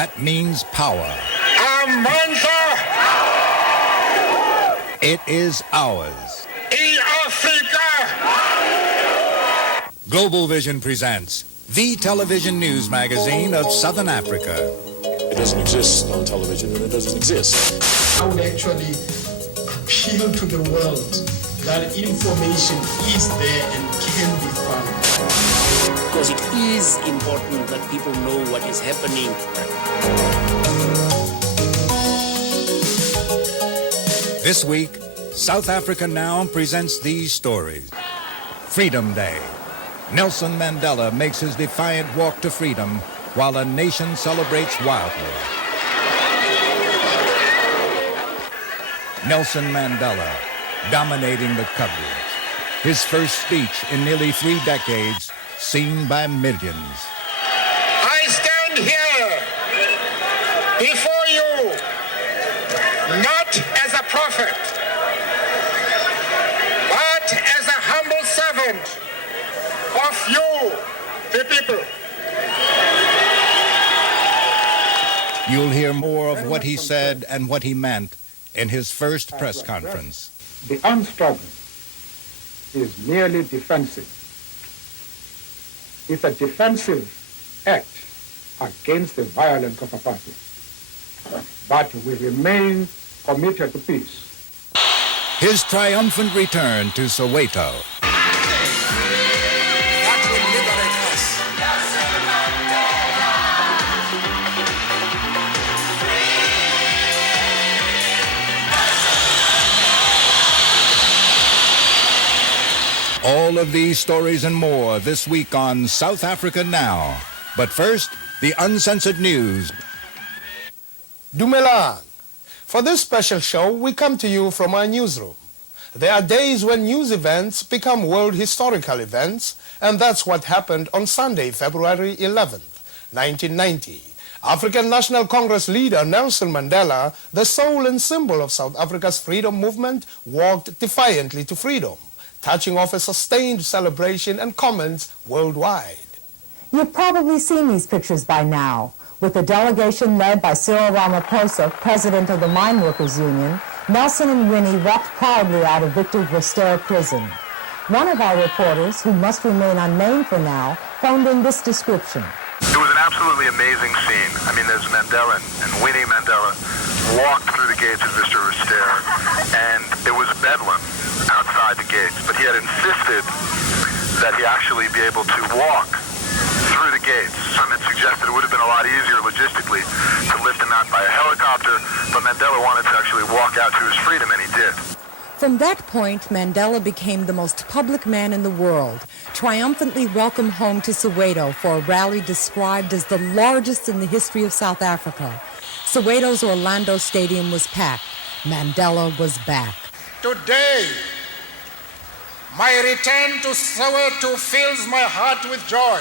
That means power. Amandla! It is ours. Africa! Global Vision presents the television news magazine of Southern Africa. It doesn't exist on television, and it doesn't exist. I would actually appeal to the world that information is there and can be found. Because it is important that people know what is happening. This week, South Africa Now presents these stories. Freedom Day. Nelson Mandela makes his defiant walk to freedom while a nation celebrates wildly. Nelson Mandela dominating the coverage. His first speech in nearly 3 decades, seen by millions. I stand here before you not as a prophet, but as a humble servant of you, the people. You'll hear more of what he said and what he meant in his first press conference. The armed struggle is merely defensive. It's a defensive act against the violence of apartheid. But we remain committed to peace. His triumphant return to Soweto. That will liberate us. All of these stories and more this week on South Africa Now. But first, the uncensored news. Dumelang. For this special show, we come to you from our newsroom. There are days when news events become world historical events, and that's what happened on Sunday, February 11th, 1990. African National Congress leader Nelson Mandela, the soul and symbol of South Africa's freedom movement, walked defiantly to freedom, touching off a sustained celebration and comments worldwide. You've probably seen these pictures by now, with the delegation led by Cyril Ramaphosa, president of the Mine Workers Union. Nelson and Winnie walked proudly out of Victor Verster Prison. One of our reporters, who must remain unnamed for now, phoned in this description. It was an absolutely amazing scene. I mean, there's Mandela and Winnie Mandela walked through the gates of Victor Verster, and it was bedlam outside the gates. But he had insisted that he actually be able to walk through the gates. Some had suggested it would have been a lot easier logistically to lift him out by a helicopter, but Mandela wanted to actually walk out to his freedom, and he did. From that point, Mandela became the most public man in the world, triumphantly welcomed home to Soweto for a rally described as the largest in the history of South Africa. Soweto's Orlando Stadium was packed. Mandela was back. Today, my return to Soweto fills my heart with joy.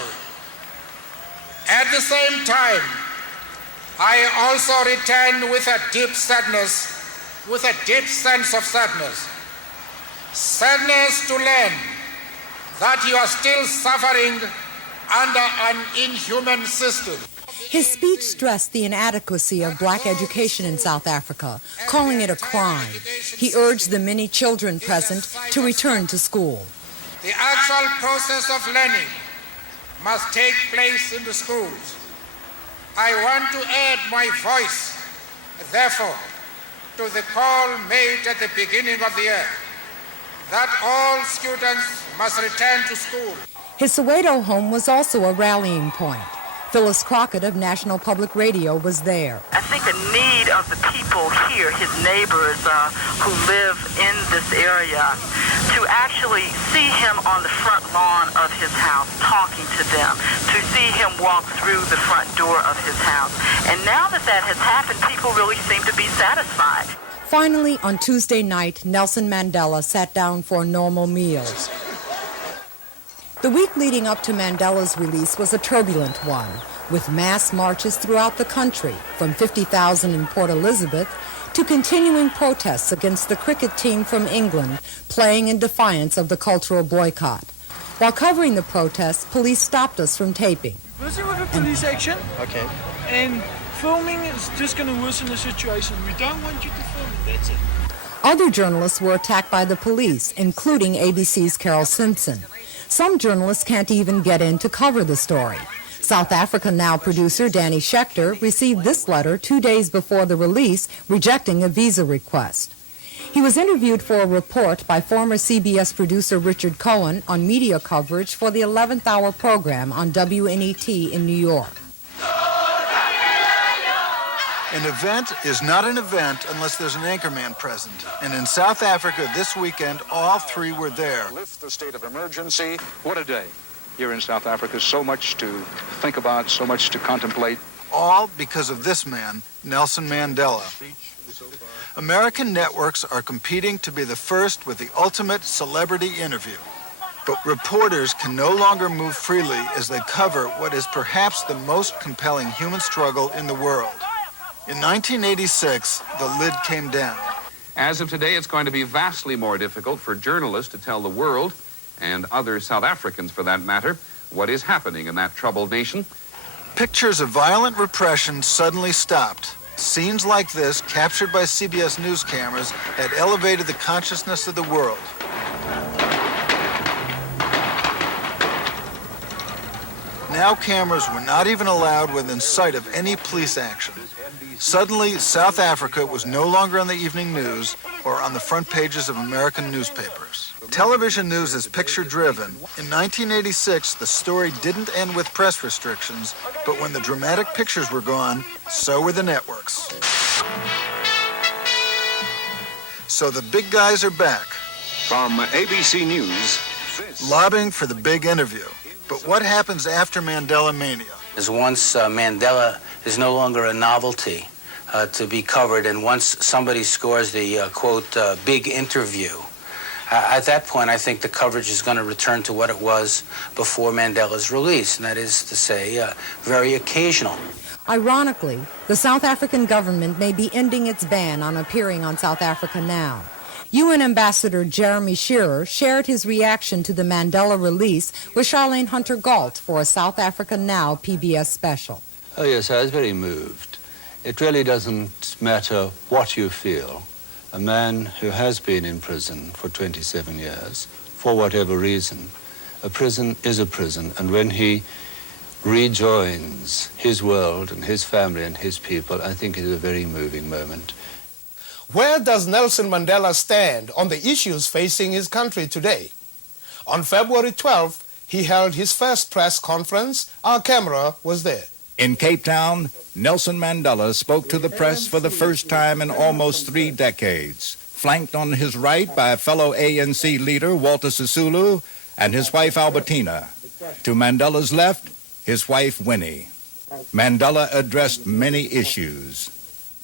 At the same time, I also return with a deep sadness, with a deep sense of sadness. Sadness to learn that you are still suffering under an inhuman system. His speech stressed the inadequacy of black education in South Africa, calling it a crime. He urged the many children present to return to school. The actual process of learning must take place in the schools. I want to add my voice, therefore, to the call made at the beginning of the year that all students must return to school. His Soweto home was also a rallying point. Phyllis Crocket of National Public Radio was there. I think the need of the people here, his neighbors who live in this area, to actually see him on the front lawn of his house talking to them, to see him walk through the front door of his house. And now that that has happened, people really seem to be satisfied. Finally, on Tuesday night, Nelson Mandela sat down for a normal meal. The week leading up to Mandela's release was a turbulent one, with mass marches throughout the country, from 50,000 in Port Elizabeth to continuing protests against the cricket team from England playing in defiance of the cultural boycott. While covering the protests, police stopped us from taping. Busy with the police action. Okay. And Filming is just going to worsen the situation. We don't want you to film, that's it. Other journalists were attacked by the police, including ABC's Carol Simpson. Some journalists can't even get in to cover the story. South Africa Now producer Danny Schechter received this letter 2 days before the release, rejecting a visa request. He was interviewed for a report by former CBS producer Richard Cohen on media coverage for the 11th Hour program on WNET in New York. An event is not an event unless there's an anchorman present. And in South Africa this weekend, all three were there. Lift the state of emergency. What a day. Here in South Africa, so much to think about, so much to contemplate. All because of this man, Nelson Mandela. American networks are competing to be the first with the ultimate celebrity interview. But reporters can no longer move freely as they cover what is perhaps the most compelling human struggle in the world. In 1986, the lid came down. As of today, it's going to be vastly more difficult for journalists to tell the world, and other South Africans for that matter, what is happening in that troubled nation. Pictures of violent repression suddenly stopped. Scenes like this, captured by CBS News cameras, had elevated the consciousness of the world. Now cameras were not even allowed within sight of any police action. Suddenly, South Africa was no longer on the evening news or on the front pages of American newspapers. Television news is picture-driven. In 1986, the story didn't end with press restrictions, but when the dramatic pictures were gone, so were the networks. So the big guys are back. From ABC News, lobbying for the big interview. But what happens after Mandela Mania? As once Mandela is no longer a novelty to be covered, and once somebody scores the, quote, big interview, at that point, I think the coverage is going to return to what it was before Mandela's release, and that is to say, very occasional. Ironically, the South African government may be ending its ban on appearing on South Africa Now. UN Ambassador Jeremy Shearar shared his reaction to the Mandela release with Charlayne Hunter-Gault for a South Africa Now PBS special. Oh yes, I was very moved. It really doesn't matter what you feel. A man who has been in prison for 27 years, for whatever reason, a prison is a prison, and when he rejoins his world and his family and his people, I think it is a very moving moment. Where does Nelson Mandela stand on the issues facing his country today? On February 12th, he held his first press conference. Our camera was there. In Cape Town, Nelson Mandela spoke to the press for the first time in almost 3 decades, flanked on his right by fellow ANC leader Walter Sisulu and his wife Albertina. To Mandela's left, his wife Winnie. Mandela addressed many issues.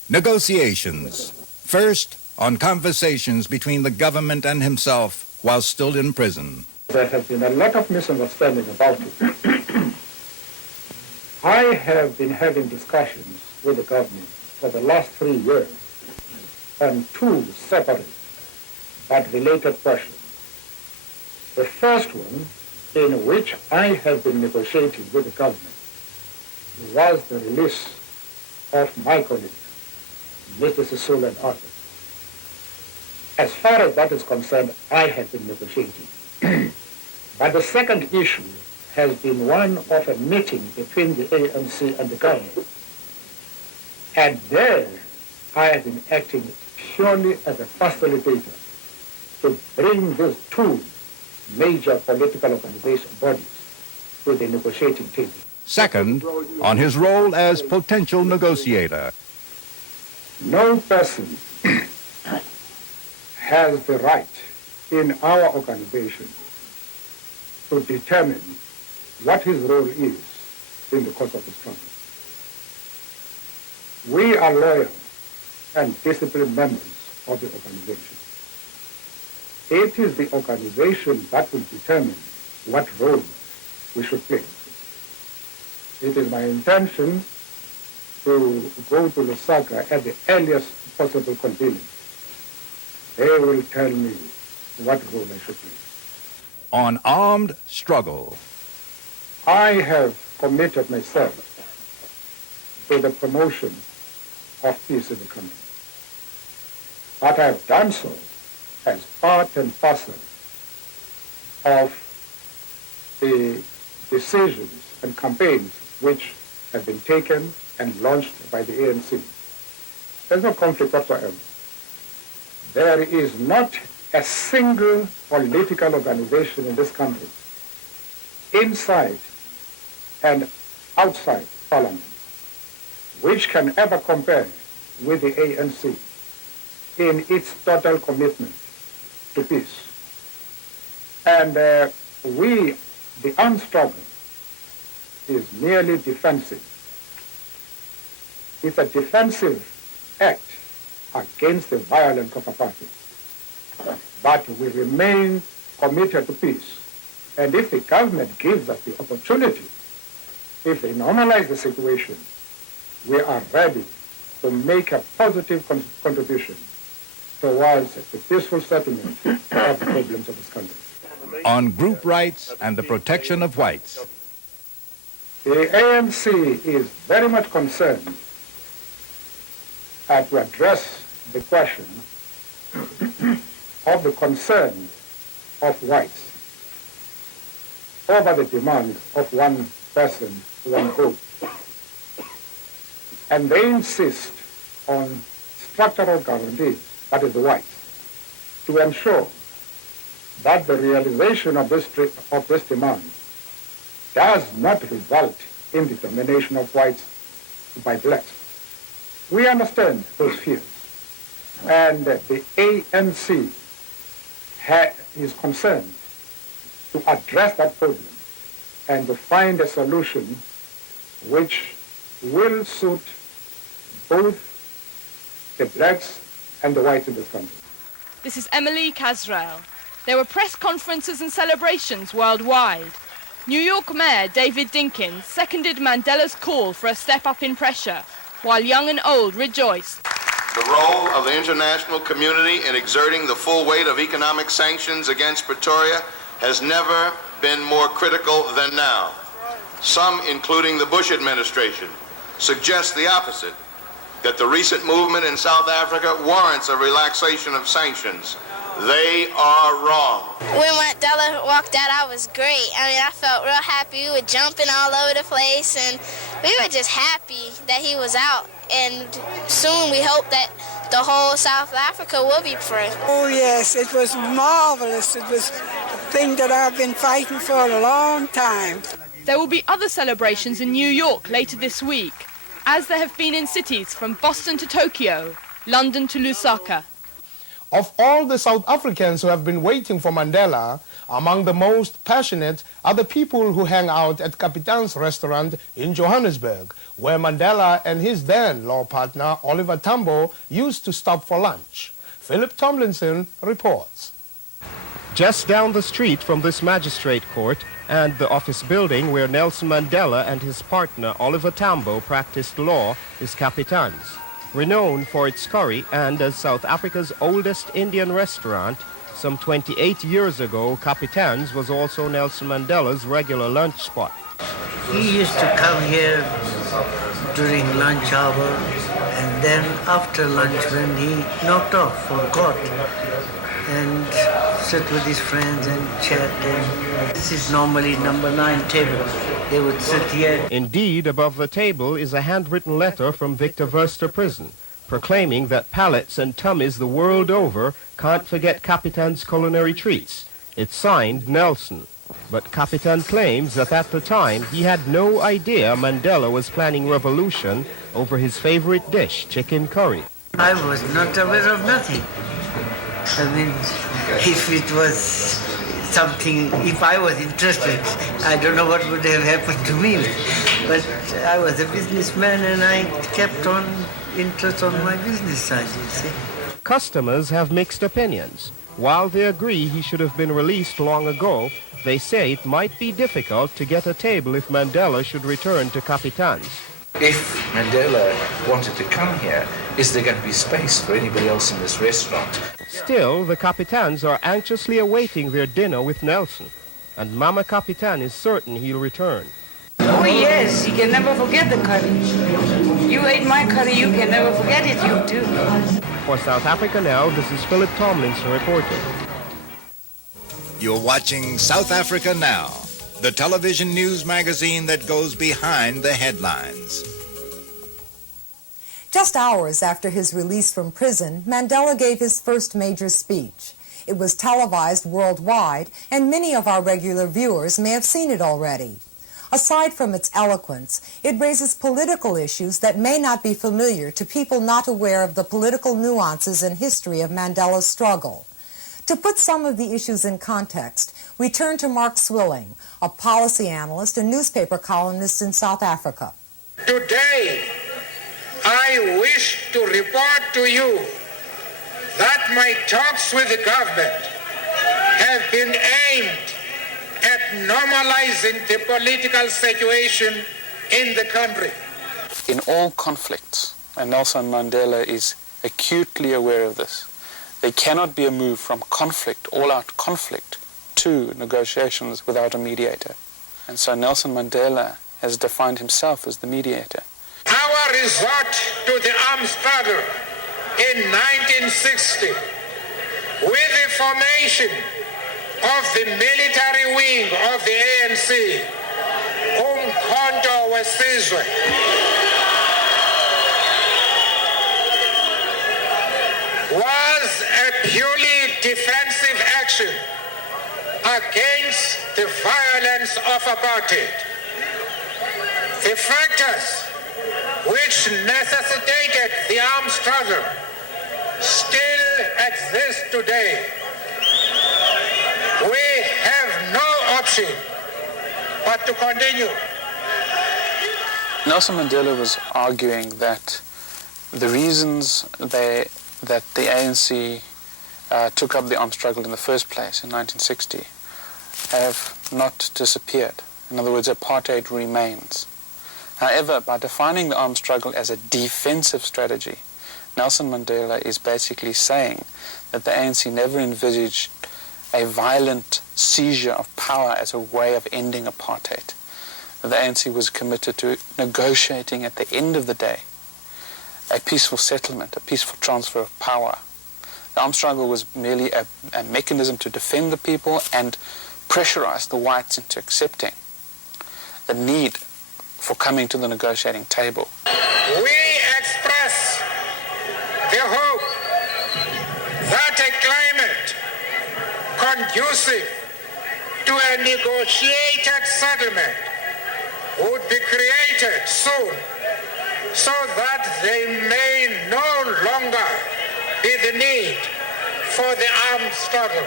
Negotiations. First, on conversations between the government and himself while still in prison. There has been a lot of misunderstanding about it. I have been having discussions with the government for the last 3 years on 2 separate but related questions. The first one, in which I have been negotiating with the government, was the release of my colleagues, Mr. Sisulu and others. As far as that is concerned, I have been negotiating. But the second issue has been one of a meeting between the ANC and the government. And there, I have been acting purely as a facilitator to bring these 2 major political organization bodies to the negotiating table. Second, on his role as potential negotiator. No person has the right in our organization to determine what his role is in the course of the struggle. We are loyal and disciplined members of the organization. It is the organization that will determine what role we should play. It is my intention to go to Lusaka at the earliest possible convenience. They will tell me what role I should play. On armed struggle. I have committed myself to the promotion of peace in the country. But I have done so as part and parcel of the decisions and campaigns which have been taken and launched by the ANC. There's no conflict whatsoever. There is not a single political organization in this country, inside and outside Parliament, which can ever compare with the ANC in its total commitment to peace. And the armed struggle is merely defensive. It's a defensive act against the violence of apartheid. But we remain committed to peace. And if the government gives us the opportunity, if they normalize the situation, we are ready to make a positive contribution towards the peaceful settlement of the problems of this country. On group rights and the protection of whites. The ANC is very much concerned to address the question of the concern of whites over the demands of one person, one group. And they insist on structural guarantees, that is the whites, to ensure that the realization of this demand does not result in the domination of whites by blacks. We understand those fears, and the ANC is concerned to address that problem and to find a solution which will suit both the blacks and the whites in this country. This is Emily Kasriel. There were press conferences and celebrations worldwide. New York Mayor David Dinkins seconded Mandela's call for a step up in pressure, while young and old rejoiced. The role of the international community in exerting the full weight of economic sanctions against Pretoria has never been more critical than now. Some, including the Bush administration, suggest the opposite, that the recent movement in South Africa warrants a relaxation of sanctions. They are wrong. When Mandela walked out, I was great. I mean, I felt real happy. We were jumping all over the place, and we were just happy that he was out. And soon we hope that the whole South Africa will be free. Oh, yes, it was marvelous. It was a thing that I've been fighting for a long time. There will be other celebrations in New York later this week, as there have been in cities from Boston to Tokyo, London to Lusaka. Of all the South Africans who have been waiting for Mandela, among the most passionate are the people who hang out at KAPITAN'S Restaurant in Johannesburg, where Mandela and his then law partner Oliver Tambo used to stop for lunch. Phillip Tomlinson reports. Just down the street from this magistrate court and the office building where Nelson Mandela and his partner Oliver Tambo practiced law is KAPITAN'S. Renowned for its curry and as South Africa's oldest Indian restaurant, some 28 years ago, KAPITAN'S was also Nelson Mandela's regular lunch spot. He used to come here during lunch hour, and then after lunch when he knocked off for God, and sit with his friends and chat. And this is normally number 9 table. They would sit here. Indeed, above the table is a handwritten letter from Victor Verster Prison, proclaiming that palates and tummies the world over can't forget KAPITAN'S culinary treats. It's signed Nelson. But KAPITAN claims that at the time he had no idea Mandela was planning revolution over his favorite dish, chicken curry. I was not aware of nothing. I mean, if it was something, if I was interested, I don't know what would have happened to me. But I was a businessman and I kept on interest on my business side, you see. Customers have mixed opinions. While they agree he should have been released long ago, they say it might be difficult to get a table if Mandela should return to KAPITAN'S. If Mandela wanted to come here, is there going to be space for anybody else in this restaurant? Still, the KAPITAN'S are anxiously awaiting their dinner with Nelson, and Mama KAPITAN is certain he'll return. Oh yes, he can never forget the curry. You ate my curry, you can never forget it, you too. For South Africa Now, this is Phillip Tomlinson reporting. You're watching South Africa Now, the television news magazine that goes behind the headlines. Just hours after his release from prison, Mandela gave his first major speech. It was televised worldwide, and many of our regular viewers may have seen it already. Aside from its eloquence, it raises political issues that may not be familiar to people not aware of the political nuances and history of Mandela's struggle. To put some of the issues in context, we turn to Mark Swilling, a policy analyst and newspaper columnist in South Africa. Today, I wish to report to you that my talks with the government have been aimed at normalizing the political situation in the country. In all conflicts, and Nelson Mandela is acutely aware of this, there cannot be a move from conflict, all-out conflict, to negotiations without a mediator. And so Nelson Mandela has defined himself as the mediator. Our resort to the armed struggle in 1960 with the formation of the military wing of the ANC, Umkhonto weSizwe, was a purely defensive action against the violence of apartheid. The factors which necessitated the armed struggle still exist today. We have no option but to continue. Nelson Mandela was arguing that the reasons that the ANC took up the armed struggle in the first place in 1960 have not disappeared. In other words, apartheid remains. However, by defining the armed struggle as a defensive strategy, Nelson Mandela is basically saying that the ANC never envisaged a violent seizure of power as a way of ending apartheid. The ANC was committed to negotiating at the end of the day a peaceful settlement, a peaceful transfer of power. The armed struggle was merely a mechanism to defend the people and pressurize the whites into accepting the need for coming to the negotiating table. We express the hope that a climate conducive to a negotiated settlement would be created soon, so that there may no longer be the need for the armed struggle.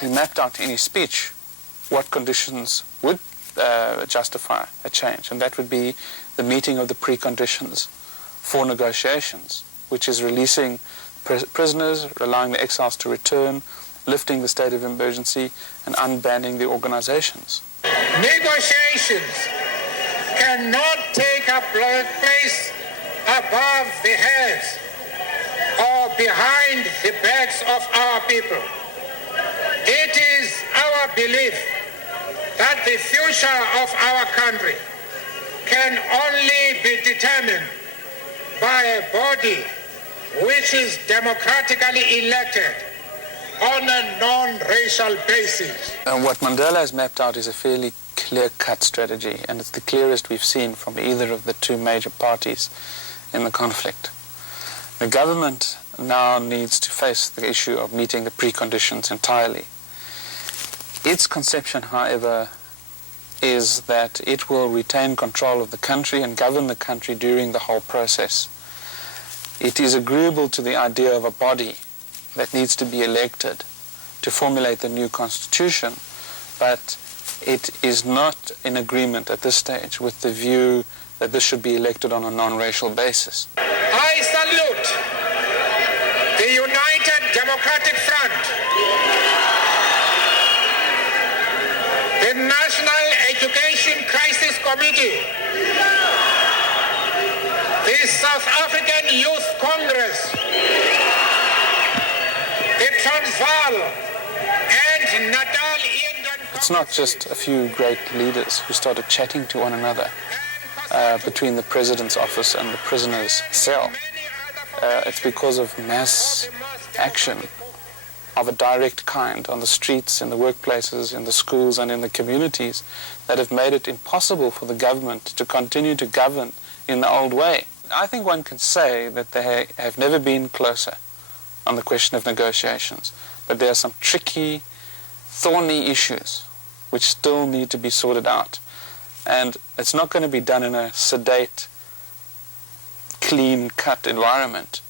He mapped out in his speech what conditions would justify a change, and that would be the meeting of the preconditions for negotiations, which is releasing prisoners, allowing the exiles to return, lifting the state of emergency, and unbanning the organizations. Negotiations cannot take a place above the heads or behind the backs of our people. It is our belief that the future of our country can only be determined by a body which is democratically elected on a non-racial basis. And what Mandela has mapped out is a fairly clear-cut strategy, and it's the clearest we've seen from either of the two major parties in the conflict. The government now needs to face the issue of meeting the preconditions entirely. Its conception, however, is that it will retain control of the country and govern the country during the whole process. It is agreeable to the idea of a body that needs to be elected to formulate the new constitution, but it is not in agreement at this stage with the view that this should be elected on a non-racial basis. I salute the United Democratic Front, the National Education Crisis Committee, the South African Youth Congress, the Transvaal and Natal Indian Congress. It's not just a few great leaders who started chatting to one another between the president's office and the prisoner's cell. It's because of mass action of a direct kind on the streets, in the workplaces, in the schools, and in the communities that have made it impossible for the government to continue to govern in the old way. I think one can say that they have never been closer on the question of negotiations, but there are some tricky, thorny issues which still need to be sorted out. And it's not going to be done in a sedate, clean-cut environment.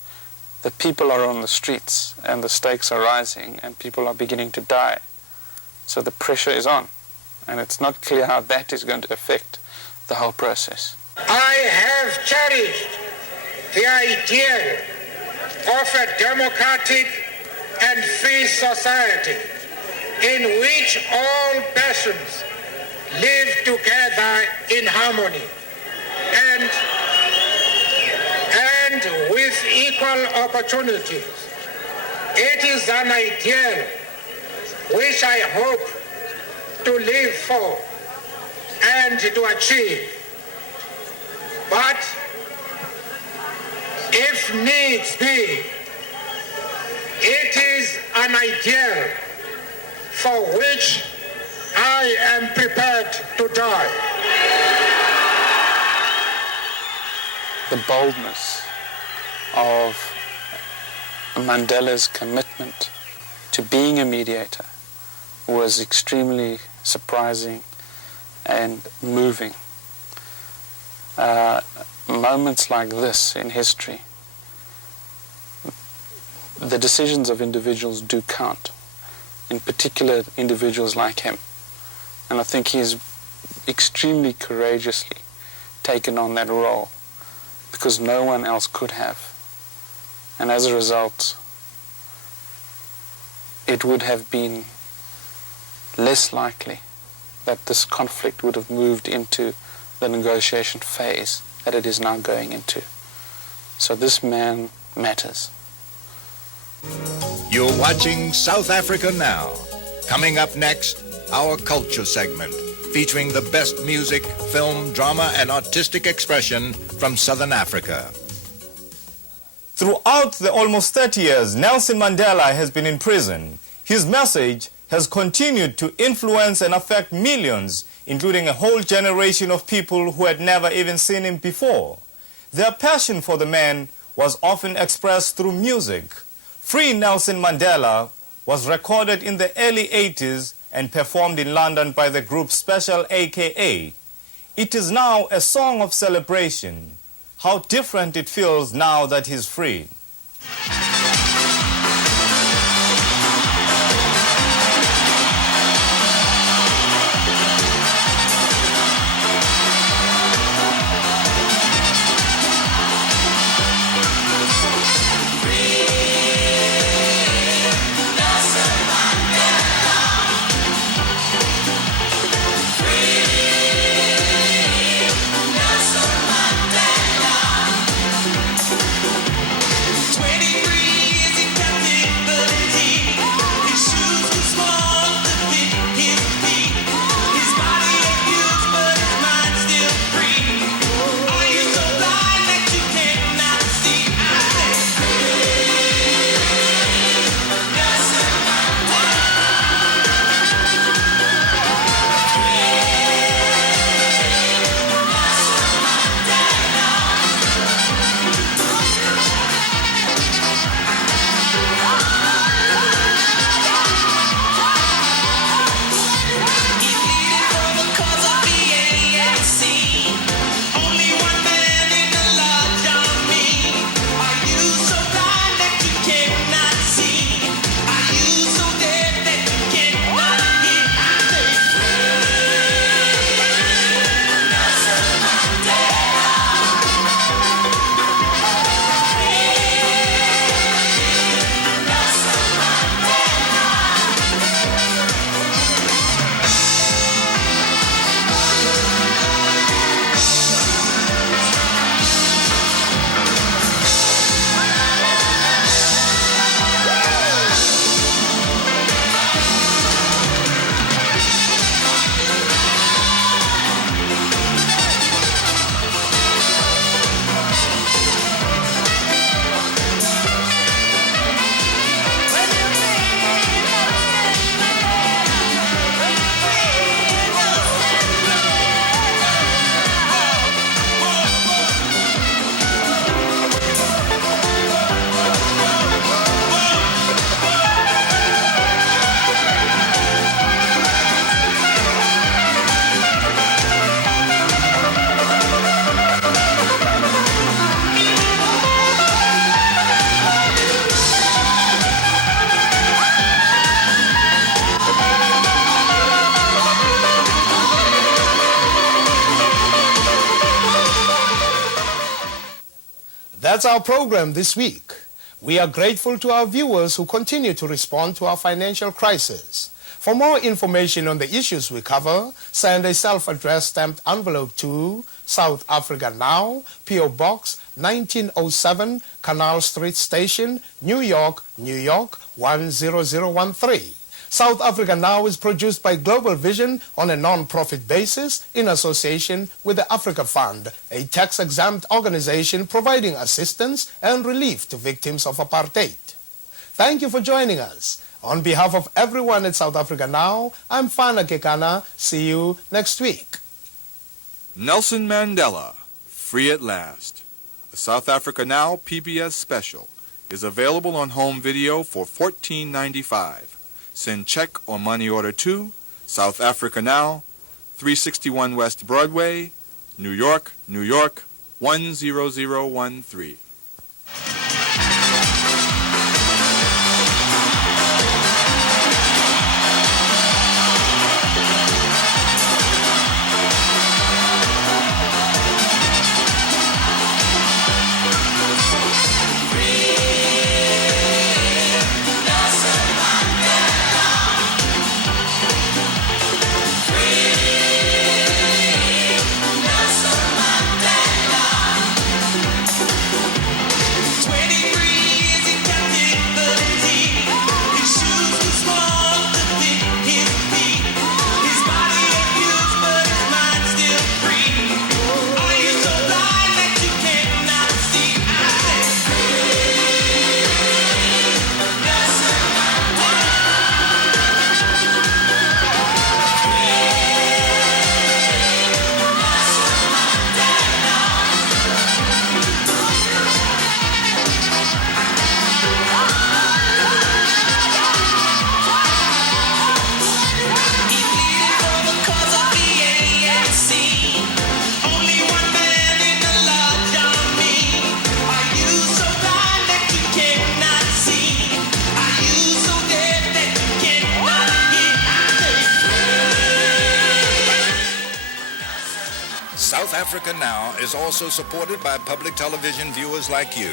The people are on the streets, and the stakes are rising, and people are beginning to die. So the pressure is on, and it's not clear how that is going to affect the whole process. I have cherished the ideal of a democratic and free society in which all persons live together in harmony and with equal opportunities. It is an ideal which I hope to live for and to achieve. But if needs be, it is an ideal for which I am prepared to die. The boldness of Mandela's commitment to being a mediator was extremely surprising and moving. Moments like this in history, the decisions of individuals do count, in particular individuals like him. And I think he's extremely courageously taken on that role because no one else could have. And as a result, it would have been less likely that this conflict would have moved into the negotiation phase that it is now going into. So this man matters. You're watching South Africa Now. Coming up next, our culture segment, featuring the best music, film, drama, and artistic expression from Southern Africa. Throughout the almost 30 years Nelson Mandela has been in prison, his message has continued to influence and affect millions, including a whole generation of people who had never even seen him before. Their passion for the man was often expressed through music. Free Nelson Mandela was recorded in the early 80s and performed in London by the group Special AKA. It is now a song of celebration. How different it feels now that he's free. Free Nelson Mandela. 23 That's our program this week. We are grateful to our viewers who continue to respond to our financial crisis. For more information on the issues we cover, send a self-addressed stamped envelope to South Africa Now, P.O. Box 1907, Canal Street Station, New York, New York 10013. South Africa Now is produced by Global Vision on a non-profit basis in association with the Africa Fund, a tax-exempt organization providing assistance and relief to victims of apartheid. Thank you for joining us. On behalf of everyone at South Africa Now, I'm Fana Kekana. See you next week. Nelson Mandela, Free at Last. A South Africa Now PBS special is available on home video for $14.95. Send check or money order to South Africa Now, 361 West Broadway, New York, New York, 10013. South Africa Now is also supported by public television viewers like you.